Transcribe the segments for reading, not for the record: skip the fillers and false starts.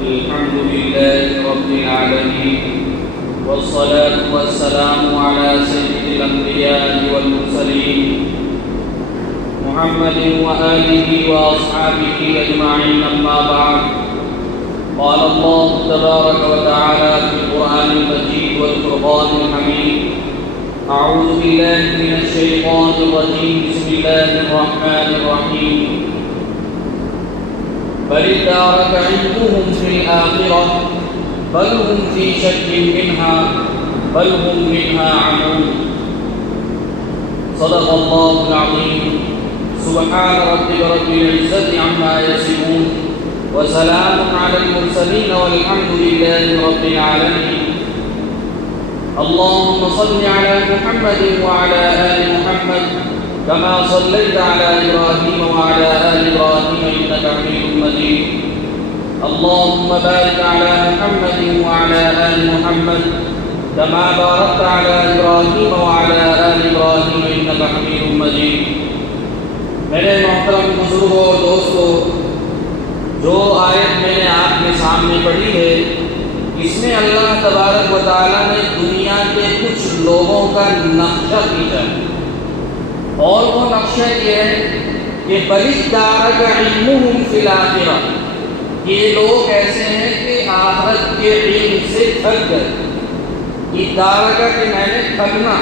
الحمد لله رب العالمين، والصلاة والسلام على سيد الأنبياء والمرسلين محمد وآله وأصحابه أجمعين. أما بعد، قال الله تبارك وتعالى في القرآن المجيد والفرقان الحميد: أعوذ بالله من الشيطان الرجيم. بسم الله الرحمن الرحيم. بل ادارك علمهم في الآخرة بل هم في شك منها بل هم منها عمون. صدق الله العظيم. سبحان ربك رب العزة عما يصفون، وسلام على المرسلين، والحمد لله رب العالمين. اللهم صل على محمد وعلى آل محمد كما صليت على إبراهيم وعلى آل إبراهيم إنك حميد مجيد. اللهم بارك على محمد وعلى آل محمد كما باركت على إبراهيم وعلى آل إبراهيم إنك حميد مجيد. میرے محترم بزرگوں اور دوستوں، جو آیت میں نے آپ کے سامنے پڑھی ہے، اس میں اللہ تبارک و تعالیٰ نے دنیا کے کچھ لوگوں کا نقشہ کھینچا ہے، اور وہ نقشہ یہ ہے کہ بل ادارک علمهم فی الآخرہ. یہ لوگ ایسے ہیں کہ آخرت کے علم سے تھک گئے. ادارک کے معنی تھکنا،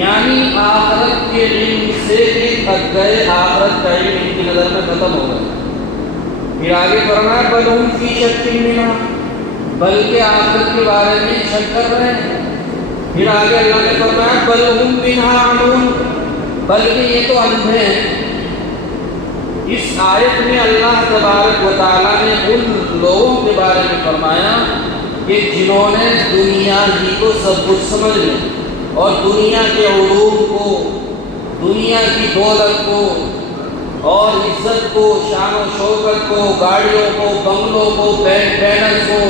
یعنی آخرت کے علم سے بھی تھک گئے، آخرت کا علم ان کی نظر میں ختم ہو گیا. پھر آگے فرمایا بل ہم فی شک منہا، بلکہ آخرت کے بارے میں شک کر رہے ہیں. پھر آگے اللہ نے فرمایا بل ہم منہا عمون، بلکہ یہ تو اندھے ہیں. اس آیت میں اللہ تبارک و تعالیٰ نے ان لوگوں کے بارے میں فرمایا کہ جنہوں نے دنیا ہی کو سب کچھ سمجھ لیا اور دنیا کے علوم کو، دنیا کی دولت کو اور عزت کو، شان و شوکت کو، گاڑیوں کو، بنگلوں کو، بینک بیلنس کو،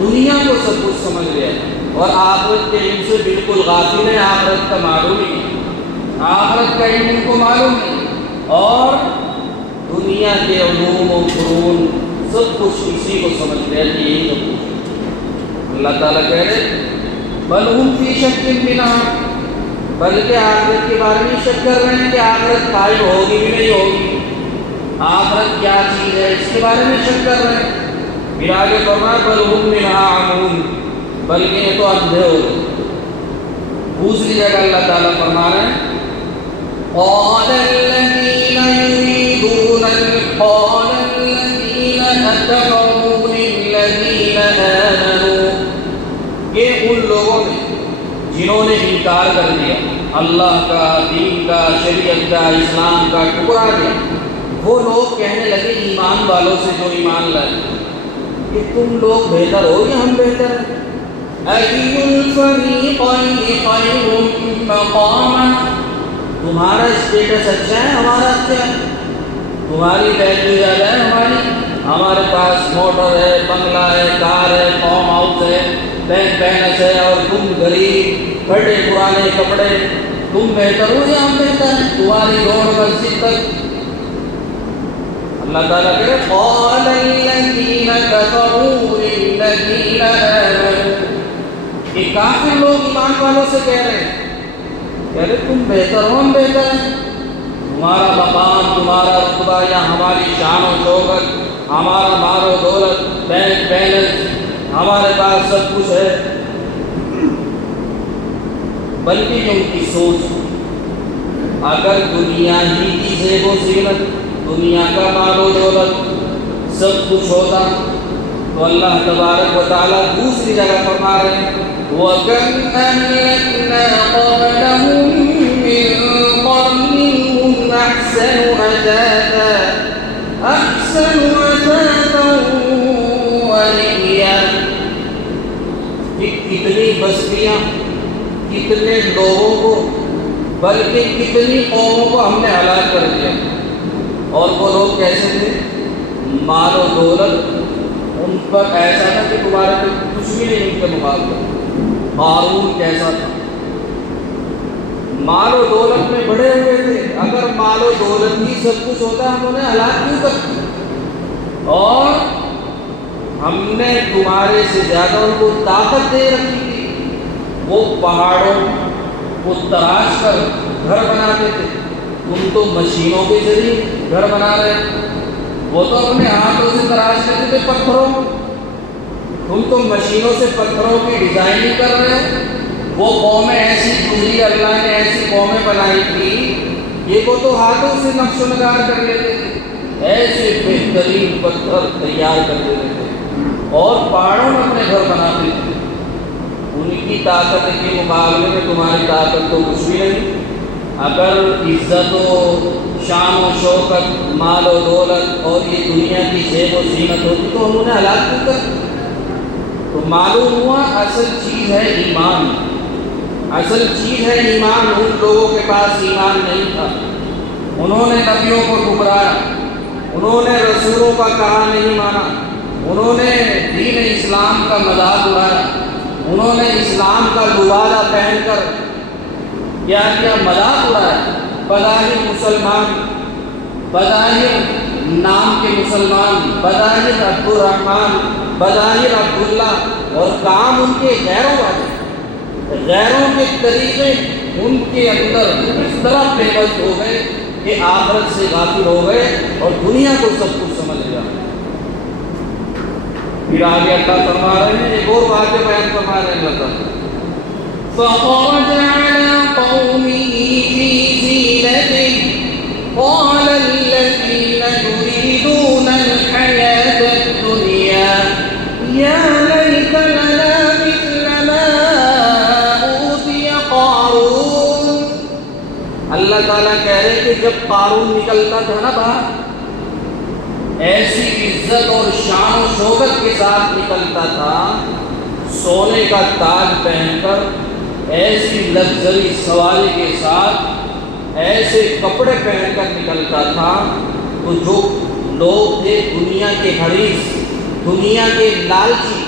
دنیا کو سب کچھ سمجھ لیا اور آخرت کے علم سے بالکل غافل ہے. آخرت کا معلوم ہی نہیں، آخرت کا علم ان کو معلوم نہیں، اور دنیا کے علوم و فنون سب کچھ اسی کو سمجھ لیا کہ یہی سب کچھ. اللہ تعالیٰ کہہ رہے بل ہم فی شک منہا، بلکہ آخرت کے بارے میں شک کر رہے ہیں کہ آخرت قائم ہوگی بھی نہیں ہوگی، آخرت کیا چیز ہے اس کے بارے میں شک کر رہے ہیں. پھر آگے فرمایا بل ہم منہا عمون، بلکہ یہ تو اندھے ہو گئے. دوسری جگہ اللہ تعالیٰ فرما رہے ہیں قال الذين يريدون قال الذين كفروا للذين آمنوا، کہ ان لوگوں نے جنہوں نے انکار کر دیا، اللہ کا، دین کا، شریعت کا، اسلام کا ٹکرا دیا، وہ لوگ کہنے لگے ایمان والوں سے جو ایمان لائے کہ تم لوگ بہتر ہو یا ہم بہتر ہیں. أَيُّ الْفَرِيقَيْنِ خَيْرٌ مَقَامًا، تمہارا اسٹیٹس اچھا ہے، ہمارا اچھا ہے، تمہاری ویلیو زیادہ ہے ہمارے پاس موٹر ہے، بنگلہ ہے، کار ہے، فارم ہاؤس ہے، بینک بیلنس ہے، اور تم غریب پھٹے پرانے کپڑے، تم بہتر ہو یا ہم بہتر ہیں، تمہاری روڈ مسجد تک. اللہ تعالیٰ کہے قال الذین کفروا للذین آمنوا، کہ کافر لوگ ایمان والوں سے کہہ رہے ہیں تم بہتر ہو ہم بہتر ہیں، تمہارا مقام، تمہارا رتبہ یا ہماری شان و شوکت، ہمارا مال و دولت، بینک بیلنس، ہمارے پاس سب کچھ ہے. بلکہ یہ ان کی سوچ، اگر دنیا ہی کی زیب و زینت، دنیا کا مال و دولت سب کچھ ہوتا تو اللہ تبارک و تعالیٰ دوسری جگہ فرما رہے ہیں وَكَمْ أَهْلَكْنَا قَبْلَهُم مِّن قَرْنٍ هُمْ أَحْسَنُ أَثَاثًا وَرِئْيًا. کتنی بستیاں، کتنے لوگوں کو، بلکہ کتنی قوموں کو ہم نے ہلاک کر دیا. اور وہ لوگ کیسے تھے؟ مال و دولت ان پر ایسا تھا کہ تمہارے کچھ بھی نہیں ان کے مقابلے. قارون کیسا تھا؟ مال و دولت میں بڑے ہوئے تھے. اگر مال و دولت ہی سب کچھ ہوتا ہم انہیں ہلاک کیوں کرتے؟ اور ہم نے تمہارے سے زیادہ ان کو طاقت دے رکھی تھی، وہ پہاڑوں کو تراش کر گھر بناتے تھے، تم تو مشینوں کے ذریعے گھر بنا رہے ہیں۔ وہ تو اپنے ہاتھوں سے تراش کرتے تھے پتھروں، تم تو مشینوں سے پتھروں کی ڈیزائننگ کر رہے ہو۔ وہ قومیں ایسی گزری، اللہ نے ایسی قومیں بنائی تھی، یہ کو تو ہاتھوں سے نقش و نگار کر لیتے تھے، ایسے بہترین پتھر تیار کر دیتے تھے اور پہاڑوں میں اپنے گھر بناتے تھے۔ ان کی طاقت کے مقابلے میں تمہاری طاقت تو کچھ بھی نہیں۔ اگر عزت و شان و شوکت، مال و دولت اور یہ دنیا کی زیب و زینت ہوتی تو ہم انہیں ہلاک کیوں کرتے؟ تو معلوم ہوا اصل چیز ہے ایمان، اصل چیز ہے ایمان۔ ان لوگوں کے پاس ایمان نہیں تھا، انہوں نے نبیوں کو ٹھکرایا، انہوں نے رسولوں کا کہا نہیں مانا، انہوں نے دین اسلام کا مذاق اڑایا، انہوں نے اسلام کا لبادہ پہن کر کیا مذاق اڑایا۔ بظاہر مسلمان، بظاہر نام کے مسلمان، بظاہر عبد الرحمن، بظاہر عبداللہ، اور کام ان کے غیروں والے، غیروں کے طریقے ان کے اندر اس طرح پیوست ہو گئے کہ آخرت سے غافل ہو گئے اور دنیا کو سب کچھ سمجھ گیا۔ پھر آگے اللہ فرما رہے ہیں، ایک اور واقعہ بیان فرما رہے ہیں اللہ تعالیٰ، فخرج على قومه في زينته قال الذين يريدون الحياة الدنيا يا ليت لنا مثل ما أوتي قارون۔ اللہ تعالیٰ کہہ رہے کہ جب قارون نکلتا تھا نا باہر، ایسی عزت اور شان و شوکت کے ساتھ نکلتا تھا، سونے کا تاج پہن کر، ایسی لگژری سواری کے ساتھ، ایسے کپڑے پہن کر نکلتا تھا، تو جو لوگ تھے دنیا کے حریص، دنیا کے لالچی،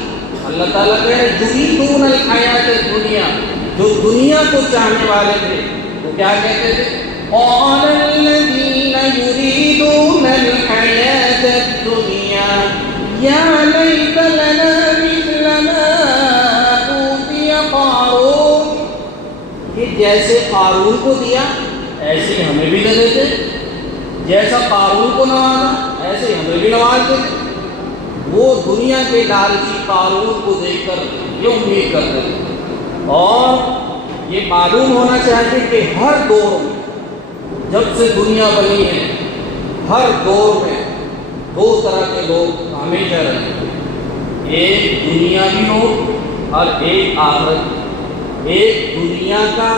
اللہ تعالیٰ کہہ رہے یریدون الحیات الدنیا، جو دنیا کو چاہنے والے تھے، وہ کیا کہتے تھے؟ قال الذین یریدون الحیات الدنیا یا لیت لنا مثل ما اوتی قارون، کہ جیسے قارون کو دیا ایسے ہی ہمیں بھی دے دیتے، جیسا قارون کو نوازا ایسے ہی ہمیں بھی نواز دیتے۔ وہ دنیا کے لالچی قارون کو دیکھ کر یہ امید کرتے تھے۔ اور یہ معلوم ہونا چاہیے کہ ہر دور میں، جب سے دنیا بنی ہے، ہر دور میں دو طرح کے لوگ ہمیشہ رہے، ایک دنیاوی لوگ اور ایک آخرت، ایک دنیا کا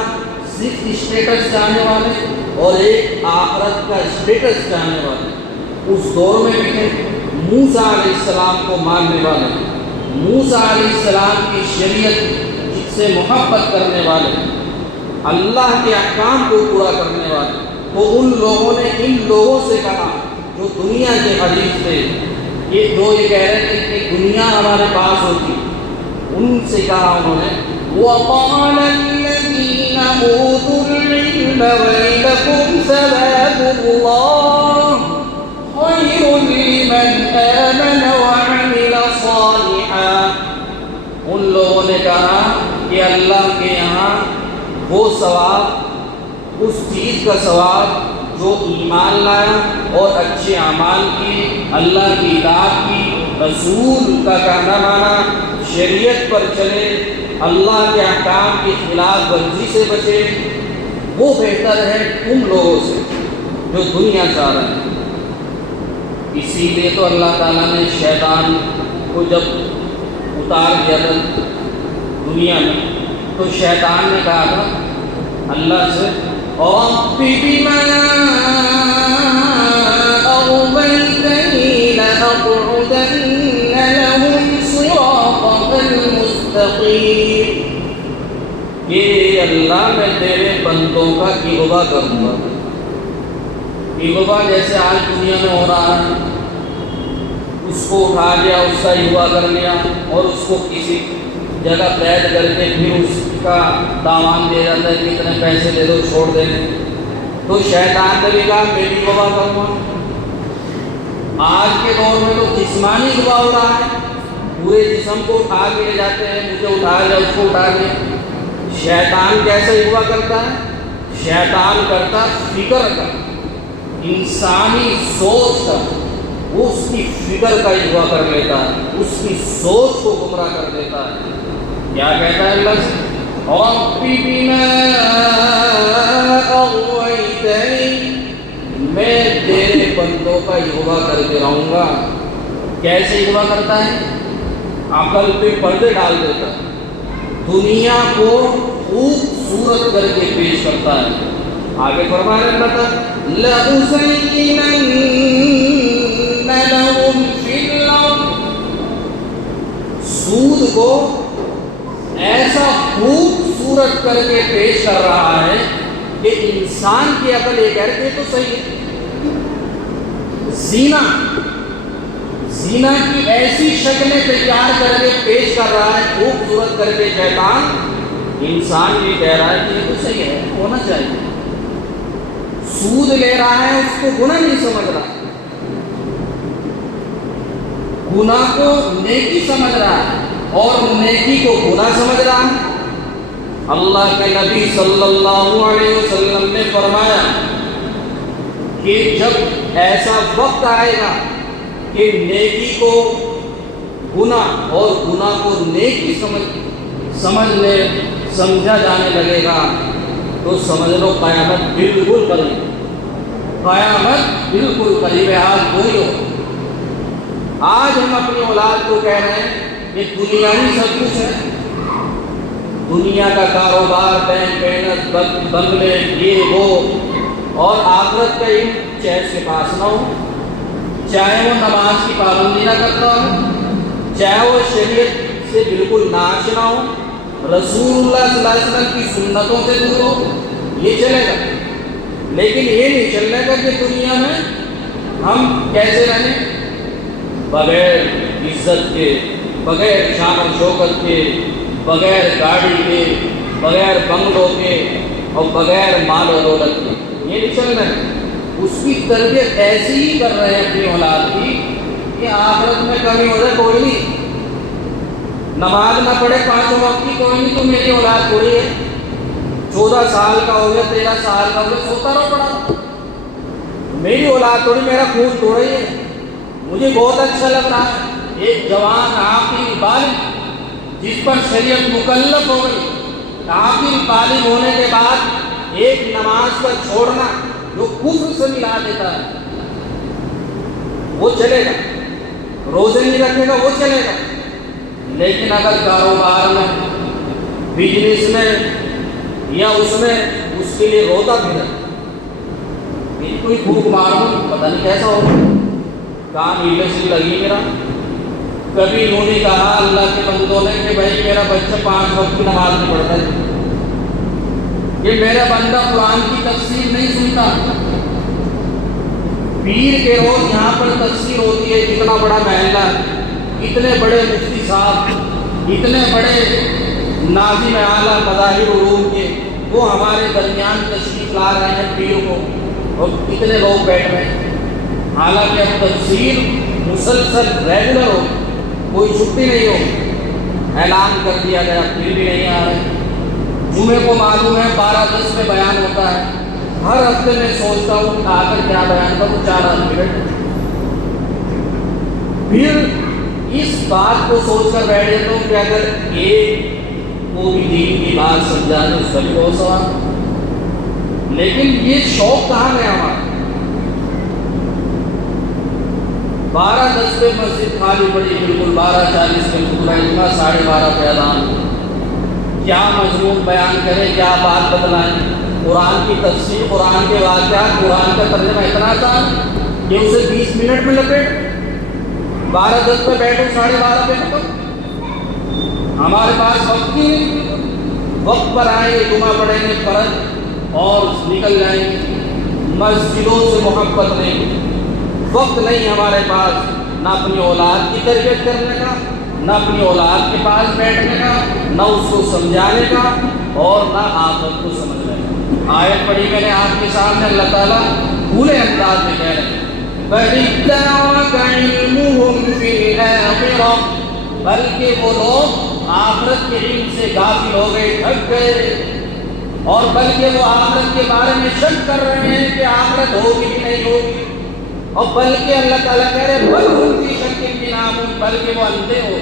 صرف اسٹیٹس چاہنے والے اور ایک آخرت کا اسٹیٹس چاہنے والے۔ اس دور میں بھی تھے موسیٰ علیہ السلام کو ماننے والے، موسیٰ علیہ السلام کی شریعت سے محبت کرنے والے، اللہ کے احکام کو پورا کرنے والے۔ تو ان لوگوں نے ان لوگوں سے کہا جو دنیا کے حریص تھے، یہ جو یہ کہہ رہے تھے کہ دنیا ہمارے پاس ہوتی، ان سے کہا انہوں نے وَقَالَ الَّذِينَ أُوتُوا الْعِلْمَ وَيْلَكُمْ ثَوَابُ اللَّهِ خَيْرٌ لِّمَنْ آمَنَ وَعَمِلَ صَالِحًا۔ ان لوگوں نے کہا کہ اللہ کے یہاں وہ ثواب، اس چیز کا ثواب جو ایمان لایا اور اچھے اعمال کی، اللہ کی اطاعت کی، رسول کا کہنا مانا، شریعت پر چلے، اللہ کے احکام کی خلاف ورزی سے بچے، وہ بہتر ہے ان لوگوں سے جو دنیا چاہ رہے ہیں۔ اسی لیے تو اللہ تعالیٰ نے شیطان کو جب اتار دیا تھا دنیا میں، تو شیطان نے کہا تھا اللہ سے رَبِّ بِمَا أَغْوَيْتَنِي لَأَقْعُدَنَّ لَهُمْ صِرَاطَكَ الْمُسْتَقِيمَ، کہ اللہ میں تیرے بندوں کا اغوا کروں گا۔ اغوا جیسے آج دنیا میں ہو رہا ہے، اس کو اٹھا لیا، اس کا اغوا کر لیا اور اس کو کسی جگہ قید کر کے پھر اس کا داوان دیا جاتا ہے کہ اتنے پیسے دے دو چھوڑ دیں۔ تو شیطان نے بھی کہا میں بھی اغوا کروں گا۔ آج کے دور میں تو جسمانی اغوا ہو رہا ہے، پورے جسم کو اٹھا کے لے جاتے ہیں، مجھے اٹھا لیا، اس کو اٹھا کے۔ شیطان کیسے ہوا کرتا ہے؟ شیطان کرتا فکر کا، انسانی سوچ کا، اس کی فکر کا ہوا کر لیتا ہے، اس کی سوچ کو گمراہ کر دیتا ہے۔ کیا کہتا ہے اللہ سے؟ رَبِّ بِمَا أَغْوَيْتَنِي، میں تیرے بندوں کا ہوا کرتے رہوں گا۔ کیسے ہوا کرتا ہے؟ عقل پہ پردے ڈال دیتا ہے، دنیا کو خوبصورت کر کے پیش کرتا ہے۔ آگے فرمایا اللہ تعالیٰ لَأُزَيِّنَنَّ لَهُمْ فِي الْأَرْضِ، سود کو ایسا خوبصورت کر کے پیش کر رہا ہے کہ انسان کی عقل یہ کہہ رہے تو صحیح ہے۔ زینا کی ایسی شکلیں تیار کر کے پیش کر رہا ہے، خوبصورت کر کے شیطان، انسان یہ کہہ رہا ہے کہ یہ تو صحیح ہے، ہونا چاہیے۔ سود لے رہا ہے، اس کو گناہ نہیں سمجھ رہا، گناہ کو نیکی سمجھ رہا ہے اور نیکی کو گناہ سمجھ رہا ہے۔ اللہ کے نبی صلی اللہ علیہ وسلم نے فرمایا کہ جب ایسا وقت آئے گا کہ نیکی کو گناہ اور گناہ کو نیکی سمجھنے سمجھا جانے لگے گا تو سمجھ لو قیامت بالکل قریب، قیامت بالکل قریب ہے۔ آج وہی ہو، آج ہم اپنی اولاد کو کہہ رہے ہیں کہ دنیا ہی سب کچھ ہے، دنیا کا کاروبار، بینک بیلنس، بنگلے، یہ وہ، اور آخرت کا علم چاہے اس کے پاس نہ ہو، چاہے وہ نماز کی پابندی نہ کرتا ہو، چاہے وہ شریعت سے بالکل ناآشنا ہو، رسول اللہ صلی اللہ علیہ وسلم کی سنتوں سے دور ہو، یہ چلے گا۔ لیکن یہ نہیں چلنے گا کہ دنیا میں ہم کیسے رہیں، بغیر عزت کے، بغیر شان و شوکت کے، بغیر گاڑی کے، بغیر بنگلوں کے اور بغیر مال و دولت کے، یہ نہیں چل رہا ہے۔ اس کی تربیت ایسی ہی کر رہے ہیں اپنی اولاد کی کہ آخرت میں کمی ہو جائے کوئی نہیں، نماز نہ پڑھے 5 وقت کی کوئی نہیں، تو میری اولاد تھوڑی ہے، 14 سال کا ہو گیا، 13 سال کا ہو گیا، سوتا رہو پڑا، میری اولاد تھوڑی، میرا خون تھوڑی ہے۔ مجھے بہت اچھا لگ رہا ہے ایک جوان عاقل بالغ جس پر شریعت مکلف ہو گئی، عاقل بالغ ہونے کے بعد ایک نماز پر چھوڑنا جو کفر سے ملا دیتا ہے، وہ چلے گا، روزے نہیں رکھے گا وہ چلے گا۔ لیکن اگر کاروبار میں، بزنس میں یا اس میں، اس کے لیے روتا پھر کوئی بھوک ماروں پتہ نہیں کیسا ہو، کام ہیلے سے لگی میرا۔ کبھی انہوں نے کہا اللہ کے بندوں نے کہ بھائی میرا بچہ 5 وقت کی نماز نہیں پڑھتا ہے، کہ میرا بندہ قرآن کی تفسیر نہیں سنتا، پیر کے روز یہاں پر تفسیر ہوتی ہے، اتنا بڑا محلہ، اتنے بڑے مفتی صاحب، اتنے بڑے ناظم اعلیٰ مظاہر علوم کے، وہ ہمارے درمیان تشریف لا رہے ہیں پیر کو، اور اتنے لوگ بیٹھ رہے ہیں، حالانکہ اب تفسیر مسلسل ریگولر ہو، کوئی چھٹی نہیں ہو، اعلان کر دیا گیا پھر بھی نہیں آ رہے۔ جمعے کو معلوم ہے 12:10 میں بیان ہوتا ہے، ہر ہفتے میں سوچتا ہوں آ کر کیا بیان کروں، 4 منٹ، پھر اس بات کو سوچ کر بیٹھ جاتا ہوں کہ اگر ایک کو بھی دین کی بات سمجھا دے اس کا بھی بہت سوال، لیکن یہ شوق کہاں گیا ہمارا؟ 12:10 پہ مسجد خالی پڑی، بالکل 12:40 پہ پورا اجماع، 12:30 پہ اذان، کیا مضمون بیان کریں، کیا بات بتلائیں، قرآن کی تفسیر، قرآن کے واقعات، قرآن کا ترجمہ اتنا آسان کہ اسے 20 منٹ میں لپیٹ، 12:10 پہ بیٹھو، 12:30 پہ ختم۔ ہمارے پاس وقت ہی نہیں، وقت پر آئیں گے، جمعہ پڑھیں گے فرض اور نکل جائیں گے، مسجدوں سے محبت نہیں، وقت نہیں ہمارے پاس، نہ اپنی اولاد کی تربیت کرنے کا، نہ اپنی اولاد کے پاس بیٹھنے کا، نہ اس کو سمجھانے کا، اور نہ آخرت کو سمجھنے کا۔ آیت پڑھی میں نے آپ کے سامنے، اللہ تعالیٰ پورے انداز میں کہہ رہے ہیں بَلِ ادَّارَكَ عِلْمُهُمْ فِي الْآخِرَةِ، بلکہ وہ لوگ آخرت کے علم سے غافل ہو گئے، ٹھگ گئے، اور بلکہ وہ آخرت کے بارے میں شک کر رہے ہیں کہ آخرت ہوگی کہ نہیں ہوگی، اور بلکہ اللہ تعالیٰ کہہ رہے بل ہم فی شک من عمون، بلکہ وہ اندھے ہو